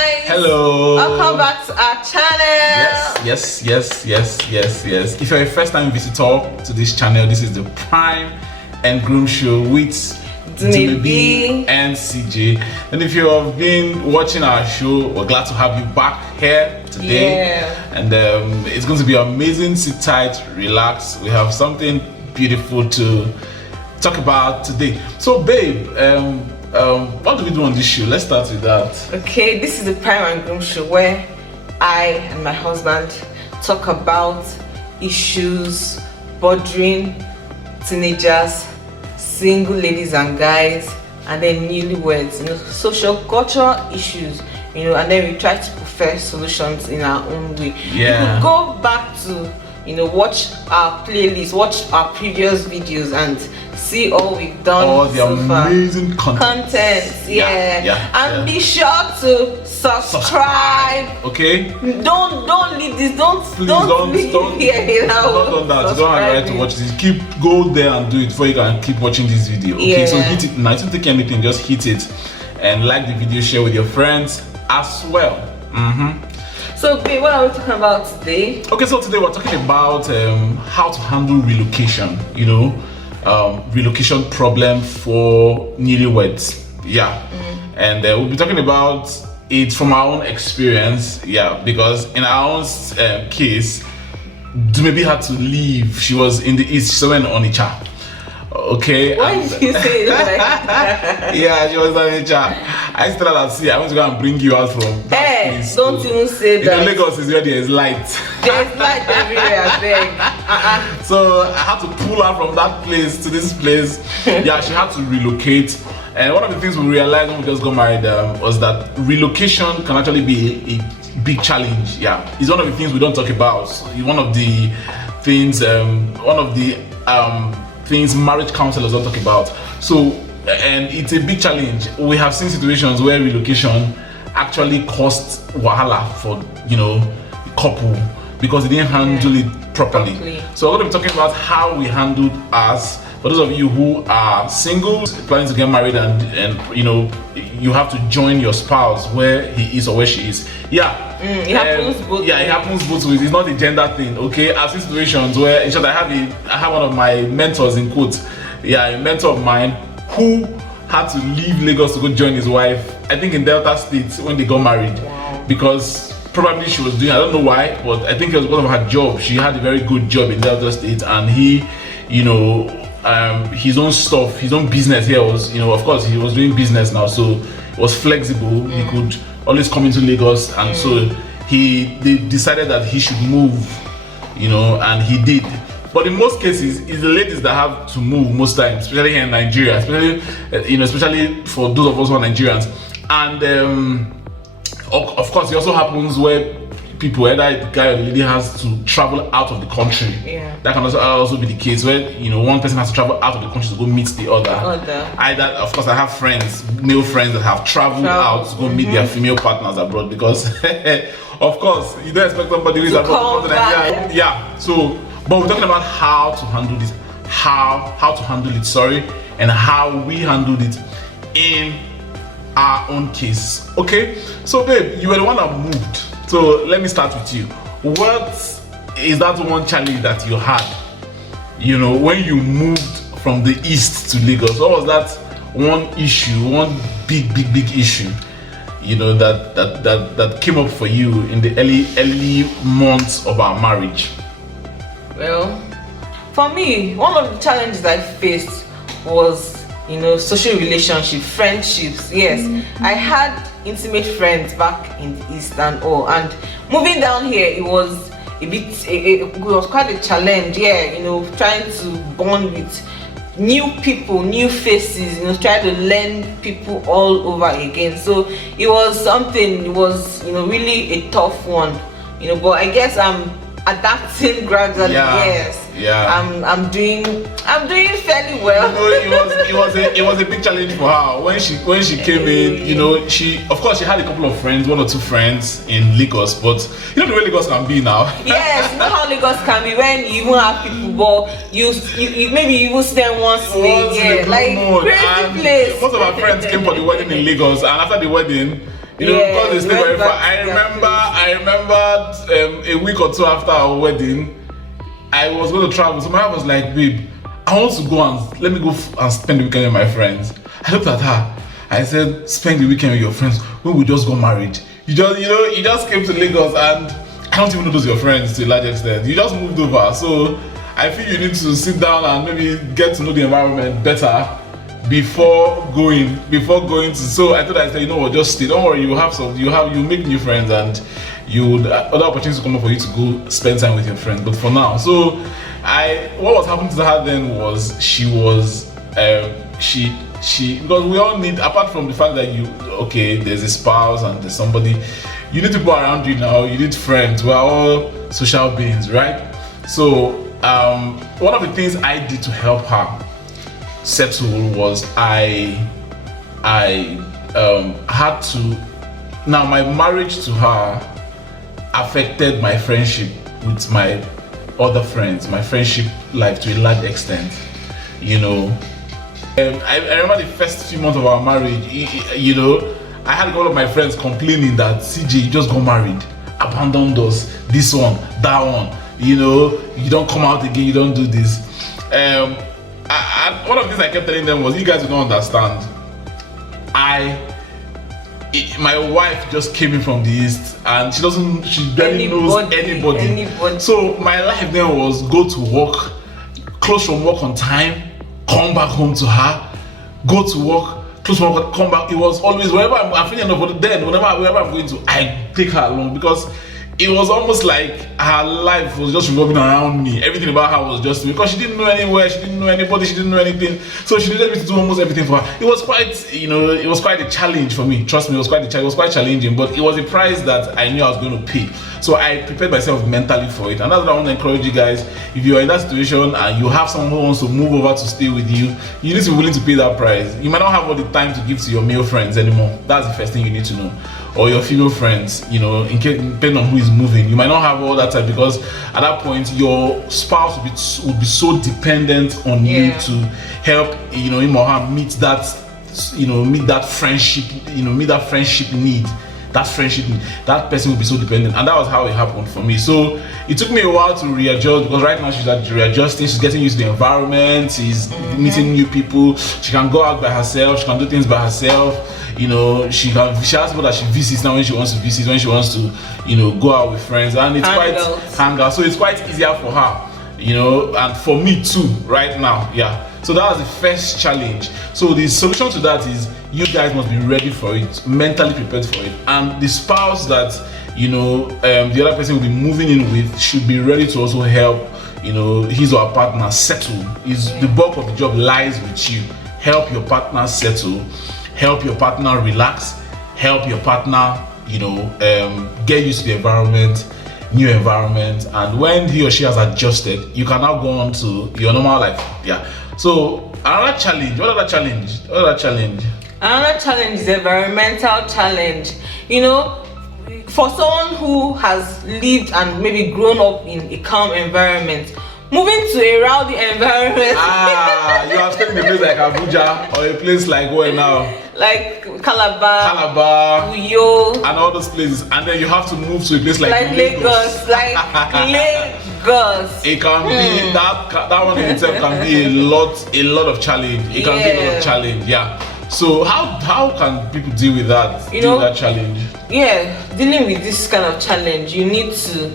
guys. Hello. Welcome back to our channel. Yes. If you're a first-time visitor to this channel, this is the Prime and Groom show with Dumebi and Cjay. And if you have been watching our show, we're glad to have you back here today. And it's going to be amazing. Sit tight, relax. We have something beautiful to talk about today. So, babe, what do we do on this show? Let's start with that. Okay, this is the Prime and Groom show where I and my husband talk about issues bothering teenagers, single ladies and guys, and then newlyweds, social cultural issues, and then we try to prefer solutions in our own way. You could go back to watch our playlist, watch our previous videos and see all we've done. All the so amazing content. And be sure to subscribe. Okay. Don't leave this. Don't leave here. Don't that. You don't have right to watch this. Go there and do it before you can keep watching this video. Okay. So hit it now. Don't take anything. Just hit it and like the video. Share with your friends as well. So, babe, what are we talking about today? Okay, so today we're talking about how to handle relocation. Relocation problem for newlyweds. And we'll be talking about it from our own experience. Because in our own case, Dumebi had to leave. She was in the east, so in Onitsha. Okay. Why did you say it like that? She was in Onitsha. I still had to see. I want to go and bring you out from that place. Don't even say that. Lagos is where there is light. There's light everywhere, I beg. So I had to pull her from that place to this place. She had to relocate. And one of the things we realized when we just got married was that relocation can actually be a big challenge. It's one of the things we don't talk about. One of the things, things marriage counselors don't talk about. So, and it's a big challenge. We have seen situations where relocation actually costs wahala for couple because they didn't handle it properly. So we're going to be talking about how we handled ours. For those of you who are single, planning to get married, and you have to join your spouse where he is or where she is. It happens both ways. It happens both ways. It's not a gender thing. Okay, I've seen situations where, in short, I have one of my mentors in quotes. A mentor of mine who had to leave Lagos to go join his wife, I think in Delta State, when they got married. Because probably she was doing, I don't know why, but I think it was because of her job. She had a very good job in Delta State, and he, his own stuff, his own business here was, of course, he was doing business now, so it was flexible. He could always come into Lagos, and so they decided that he should move, and he did. But in most cases, it's the ladies that have to move most times, especially here in Nigeria, especially for those of us who are Nigerians. And of course, it also happens where people, either the guy or the lady, has to travel out of the country. That can also be the case where one person has to travel out of the country to go meet the other. Either, of course, I have male friends that have traveled out to go meet their female partners abroad, because of course you don't expect somebody who is abroad to come to Nigeria. So, but we're talking about how to handle this, how to handle it, and how we handled it in our own case. Okay, so babe, you were the one that moved. So let me start with you. What is that one challenge that you had, when you moved from the east to Lagos? What was that one issue, one big issue, that came up for you in the early months of our marriage? Well, for me, one of the challenges I faced was social relationship, friendships. I had intimate friends back in the east and all, and moving down here, it was it was quite a challenge. Trying to bond with new people, new faces, trying to learn people all over again. So it was really a tough one, but I guess I'm adapting gradually. I'm doing fairly well. It was a big challenge for her when she came in. She had a couple of friends, 1 or 2 friends in Lagos, but the way Lagos can be now. Yes, how Lagos can be when you even have people, but you maybe you even stay once in a year, like crazy place. Most of our friends came for the wedding in Lagos, and after the wedding, You know, because they stay very far. I I remember a week or two after our wedding, I was going to travel. So my wife was like, babe, I want to go and let me go and spend the weekend with my friends. I looked at her. I said, spend the weekend with your friends when we just got married. You just came to Lagos, and I don't even know those your friends to a large extent. You just moved over. So I feel you need to sit down and maybe get to know the environment better before going to. So I said, you know what, just stay. Don't worry, you make new friends, and other opportunities come up for you to go spend time with your friends. But for now, so what was happening to her then was because we all need, apart from the fact that there's a spouse and there's somebody, you need people around you now, you need friends. We're all social beings, right? So one of the things I did to help her settle was I had to. Now my marriage to her affected my friendship with my other friends, my friendship life to a large extent. I remember the first few months of our marriage, I had a couple of my friends complaining that CJ, you just got married, abandoned us, this one, that one, you don't come out again, you don't do this. One of the things I kept telling them was, you guys don't understand. My wife just came in from the east, and she barely knows anybody. So my life then was go to work, close from work on time, come back home to her, go to work, close from work, come back. It was always wherever I'm feeling enough, but then wherever I'm going to, I take her along, because it was almost like her life was just revolving around me. Everything about her was just me, because she didn't know anywhere, she didn't know anybody, she didn't know anything. So she needed me to do almost everything for her. It was quite a challenge for me. Trust me, it was quite challenging, but it was a price that I knew I was going to pay. So I prepared myself mentally for it. And that's what I want to encourage you guys. If you're in that situation and you have someone who wants to move over to stay with you, you need to be willing to pay that price. You might not have all the time to give to your male friends anymore. That's the first thing you need to know. Or your female friends, depending on who is moving, you might not have all that time, because at that point your spouse would be so dependent on you to help him or her meet that friendship need. That person will be so dependent, and that was how it happened for me. So it took me a while to readjust, because right now she's readjusting, she's getting used to the environment, she's meeting new people, she can go out by herself, she can do things by herself. She has people that she visits now when she wants to visit, when she wants to go out with friends, and it's hang out. So it's quite easier for her, and for me too right now. So that was the first challenge. So the solution to that is, you guys must be ready for it, mentally prepared for it, and the spouse that the other person will be moving in with should be ready to also help his or her partner settle. The bulk of the job lies with you. Help your partner settle, help your partner relax, help your partner get used to the new environment, and when he or she has adjusted, you can now go on to your normal life. So another challenge. What other challenge? Another challenge is environmental challenge. For someone who has lived and maybe grown up in a calm environment, moving to a rowdy environment. You have stayed in a place like Abuja, or a place like where now? Like Calabar, Uyo, and all those places, and then you have to move to a place like Lagos. It can be that one in itself can be a lot of challenge. It can be a lot of challenge. So how can people deal with that? Deal with that challenge? Dealing with this kind of challenge, you need to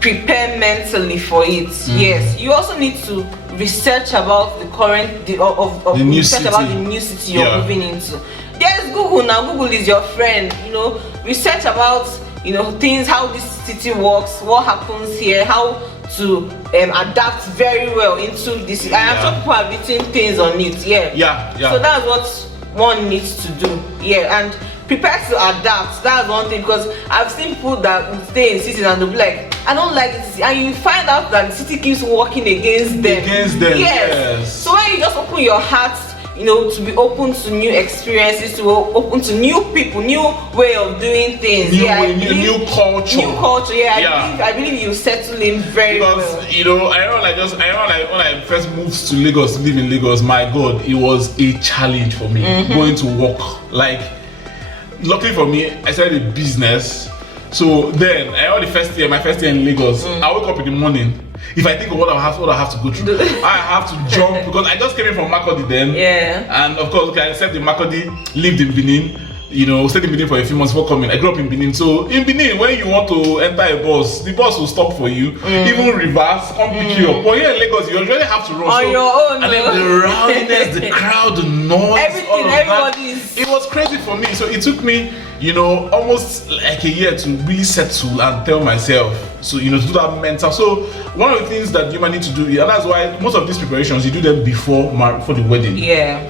prepare mentally for it. Yes, you also need to research about the new city you're moving into. There's Google now. Google is your friend. Research about things, how this city works, what happens here, how to adapt very well into this. I am sure people have written things on it. So that's what one needs to do. And prepare to adapt. That's one thing, because I've seen people that will stay in cities and they'll be like, I don't like the city, and you find out that the city keeps working against them. Yes. So when you just open your heart, to be open to new experiences, to open to new people, new way of doing things. New culture. I believe you settle in very well. I remember when I first moved to Lagos, to live in Lagos, my God, it was a challenge for me going to work. luckily for me, I started a business. So then, my first year in Lagos, I wake up in the morning. If I think of what I have to go through, I have to jump because I just came in from Makurdi then. Yeah. And of course, I accepted Makurdi, lived in Benin. Stayed in Benin for a few months before coming. I grew up in Benin. So in Benin, when you want to enter a bus, the bus will stop for you, even reverse, come pick you up. But here in Lagos, you usually have to rush. On your own. And then the rowdiness, the crowd, the noise, everything, everybody's. It was crazy for me. So it took me, almost like a year to really settle and tell myself, to do that mental. So one of the things that you might need to do, and that's why most of these preparations, you do them before the wedding. Yeah.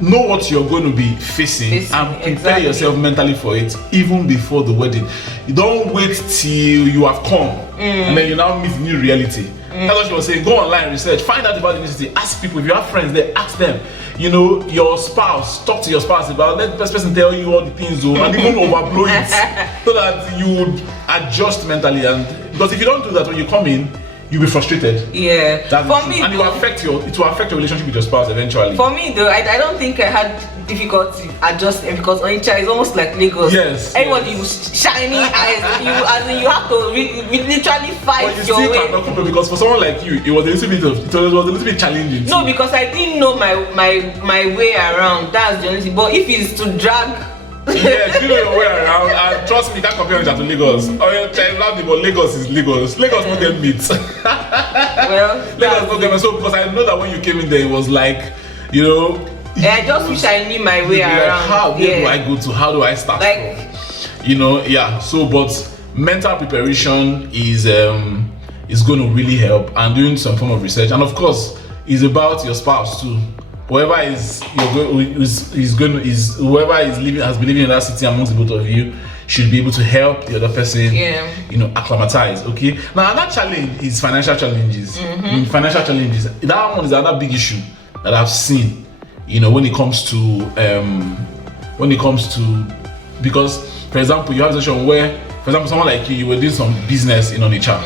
Know what you're going to be facing and prepare yourself mentally for it even before the wedding. You don't wait till you have come and then you now meet the new reality. That's what she was saying. Go online, research, find out about the university, ask people. If you have friends there, ask them. Your spouse, talk to your spouse about, let the person tell you all the things and even overblow it so that you would adjust mentally. And because if you don't do that when you come in, you'll be frustrated. Yeah. For me, and it will affect your relationship with your spouse eventually. For me though, I don't think I had difficulty adjusting because Onitsha is almost like Lagos. Yes. Everybody was shiny eyes. You have to literally fight but you your still way. cannot compare because for someone like you, it was a little bit challenging. No, because I didn't know my way around. That's the only thing. But if it's to drag. Yes, you know your way around, and trust me, you can't compare it to Lagos. But Lagos is Lagos. Lagos no get meat. Well, Lagos no get meat. So because I know that when you came in there, it was like, I just wish I knew my way around. Where do I go to? How do I start from? So but mental preparation is going to really help, and doing some form of research, and of course, is about your spouse too. Whoever has been living in that city amongst the both of you should be able to help the other person, acclimatize. Okay. Now another challenge is financial challenges. Financial challenges. That one is another big issue that I've seen. When it comes to because, for example, you have a situation where, for example, someone like you were doing some business in Onitsha,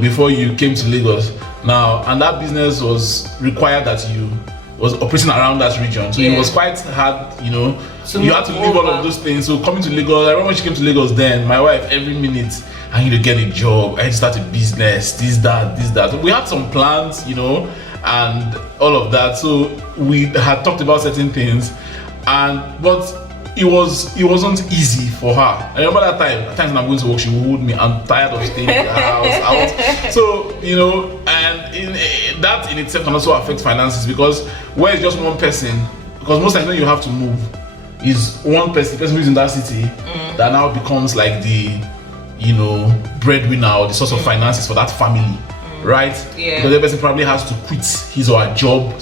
before you came to Lagos. Now, and that business was required that you was operating around that region, so it was quite hard, you had to leave all of those things. So coming to Lagos, I remember when she came to Lagos then, my wife, every minute, I need to get a job, I need to start a business, this, that. We had some plans, and all of that. So we had talked about certain things, but it wasn't easy for her. I remember that time, at times when I'm going to work, she would hold me, I'm tired of staying in the house. So, and that in itself can also affect finances, because where it's just one person, because most times when you have to move, is one person, the person who's in that city, that now becomes like the, breadwinner or the source of finances for that family, right? Yeah. Because the person probably has to quit his or her job,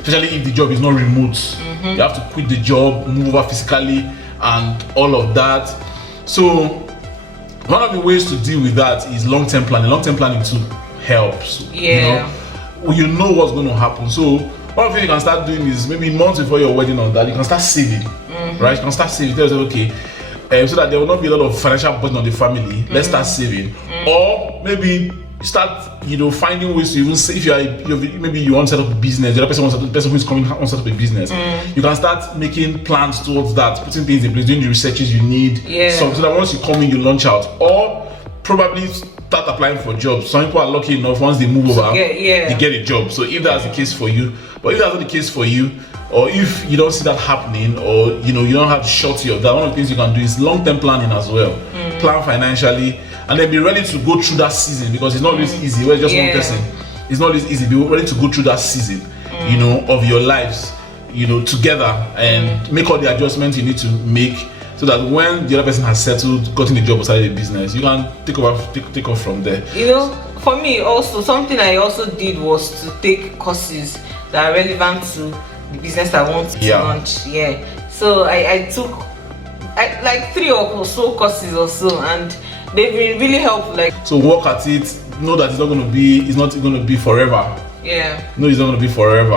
especially if the job is not remote. You have to quit the job, move over physically, and all of that. So one of the ways to deal with that is long-term planning. Long-term planning too helps. Yeah. You know what's going to happen. So one of the things you can start doing is maybe months before your wedding or that, you can start saving. Right? You can start saving. Tell yourself, okay, so that there will not be a lot of financial burden on the family. Let's start saving. Or maybe start, finding ways to even say, if maybe you want to set up a business, the other person the person who's coming wants to set up a business. You can start making plans towards that, putting things in place, doing the researches you need. So that once you come in, you launch out. Or probably start applying for jobs. Some people are lucky enough, once they move over, they get a job. So if that's the case for you, but if that's not the case for you, or if you don't see that happening, or you don't have the surety of that, one of the things you can do is long-term planning as well. Plan financially, and then be ready to go through that season, because it's not always easy. We're just one person. It's not always easy. Be ready to go through that season, of your lives, together, and make all the adjustments you need to make, so that when the other person has settled, gotten a job or started a business, you can take off from there. For me also, something I also did was to take courses that are relevant to the business I want to launch. So I took like 3 or so courses or so, and they've been really helpful. So work at it. Know that it's not going to be forever. No, it's not going to be forever.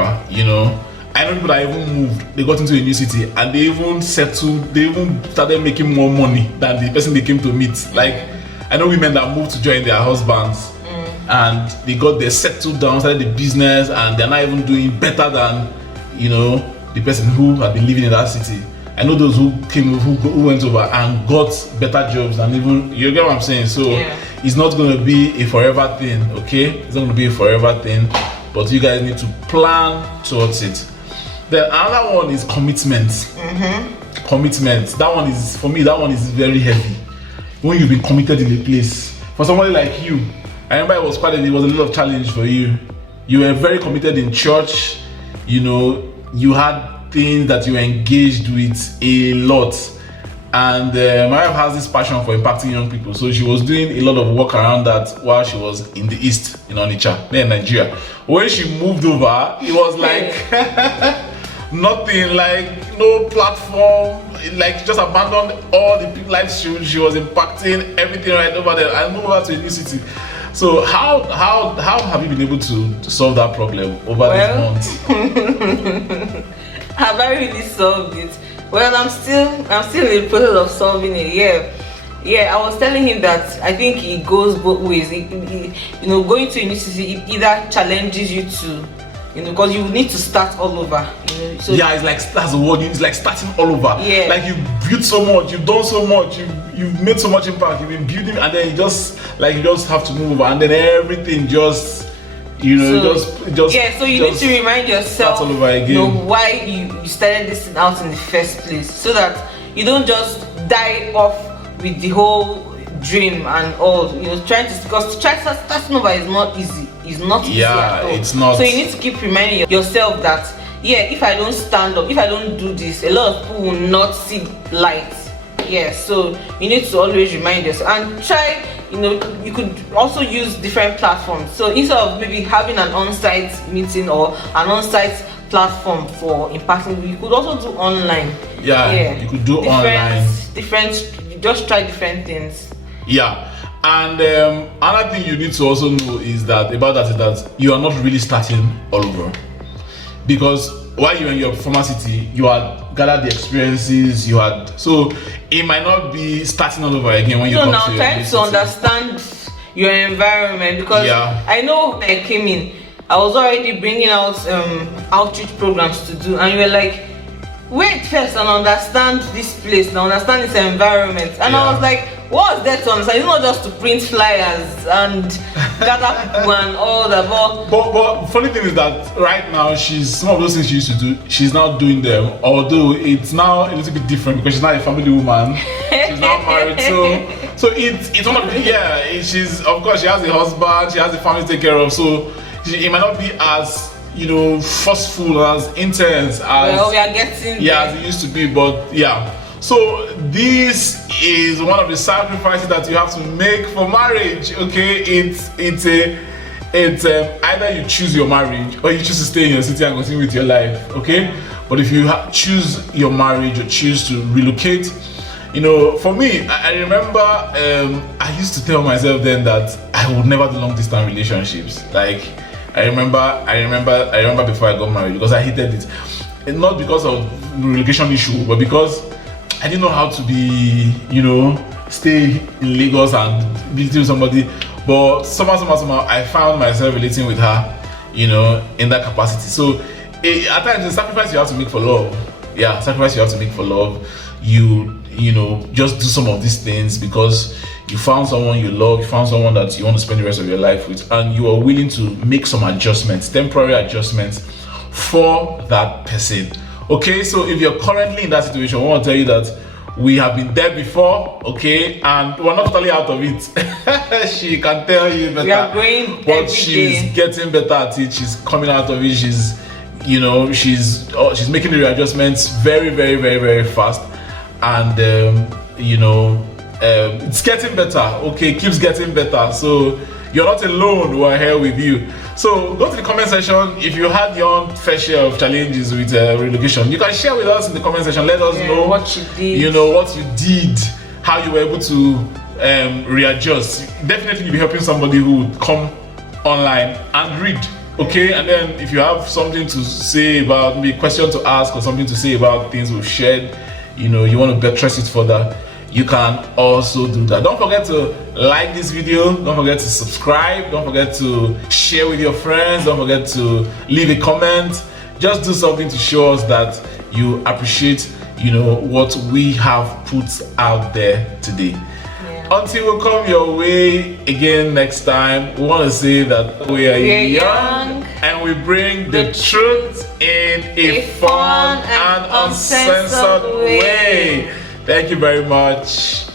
I know people that even moved, they got into a new city, and they even settled, they even started making more money than the person they came to meet. Like, I know women that moved to join their husbands, and they settled down, started the business, and they're not even doing better than, the person who had been living in that city. I I know those who went over and got better jobs and even, you get what I'm saying? So it's not going to be a forever thing, okay? It's not going to be a forever thing, but you guys need to plan towards it. Then another one is commitment. Commitment. That one is, for me, that one is very heavy. When you've been committed in a place, for somebody like you, I remember it was a lot of challenge for you. You were very committed in church. You know, you had things that you were engaged with a lot, and my wife has this passion for impacting young people, so she was doing a lot of work around that while she was in the east in Onitsha, there in Nigeria. When she moved over, it was like nothing, like no platform, like just abandoned all the big life she was impacting, everything right over there, and moved over to a new city. So how have you been able to solve that problem over these months? Have I really solved it? Well, I'm still in the process of solving it. Yeah. I was telling him that I think it goes both ways. You know, going to university, it either challenges you to, you know, because you need to start all over. You know, so yeah, it's like, that's the word. It's like starting all over. Yeah. Like you've built so much, you've done so much, you've made so much impact, you've been building, and then you just have to move over, and then everything just. You know, so, yeah, so you need to remind yourself, all over again. You know, why you started this thing out in the first place, so that you don't just die off with the whole dream and all. You know, because starting over is not easy. It's not easy at all. It's not. So you need to keep reminding yourself that, yeah, if I don't stand up, if I don't do this, a lot of people will not see light. Yeah, so you need to always remind yourself and try. You know, you could also use different platforms. So instead of maybe having an on-site meeting or an on-site platform for impacting, you could also do online. Yeah, you could do online. Just try different things. Yeah, and another thing you need to also know is that you are not really starting all over, because while you're in your former city, you had gathered the experiences you had, so it might not be starting all over again when you come to your city. So now trying to understand your environment, because I know when I came in, I was already bringing out outreach programs to do, and you were like, wait first and understand this place, now understand this environment, and I was like, what's that to understand? It's not just to print flyers and gather people and all that. But funny thing is that right now, some of those things she used to do, she's now doing them. Although it's now a little bit different because she's not a family woman. She's now married, so it's one of the, she's, of course, she has a husband, she has a family to take care of. So it might not be as, you know, forceful, as intense as we are getting as it used to be. But yeah. So this is one of the sacrifices that you have to make for marriage. Okay, it's either you choose your marriage or you choose to stay in your city and continue with your life. Okay, but if you choose your marriage or choose to relocate, you know, for me, I remember I used to tell myself then that I would never do long distance relationships. Like I remember before I got married, because I hated it, and not because of relocation issue, but because I didn't know how to be, you know, stay in Lagos and be with somebody. But somehow I found myself relating with her, you know, in that capacity. So at times the sacrifice you have to make for love. Yeah, sacrifice you have to make for love. You know, just do some of these things because you found someone you love, you found someone that you want to spend the rest of your life with, and you are willing to make some adjustments, temporary adjustments for that person. Okay, so if you're currently in that situation, I want to tell you that we have been there before, okay, and we're not totally out of it. She can tell you better. We are going but she's getting better at it. She's coming out of it. She's, you know, she's making the readjustments very, very, very, very fast, and you know, it's getting better. Okay, keeps getting better. So you're not alone. We're here with you. So go to the comment section if you had your own fair share of challenges with relocation. You can share with us in the comment section. Let us know what you did. You know what you did, how you were able to readjust. Definitely you'll be helping somebody who would come online and read. Okay, and then if you have something to say about, maybe a question to ask or something to say about things we've shared, you know, you want to buttress it further, you can also do that. Don't forget to like this video, don't forget to subscribe, don't forget to share with your friends, don't forget to leave a comment. Just do something to show us that you appreciate, you know, what we have put out there today. Until we come your way again next time, we want to say that we are young and we bring the truth in a fun and uncensored way. Thank you very much.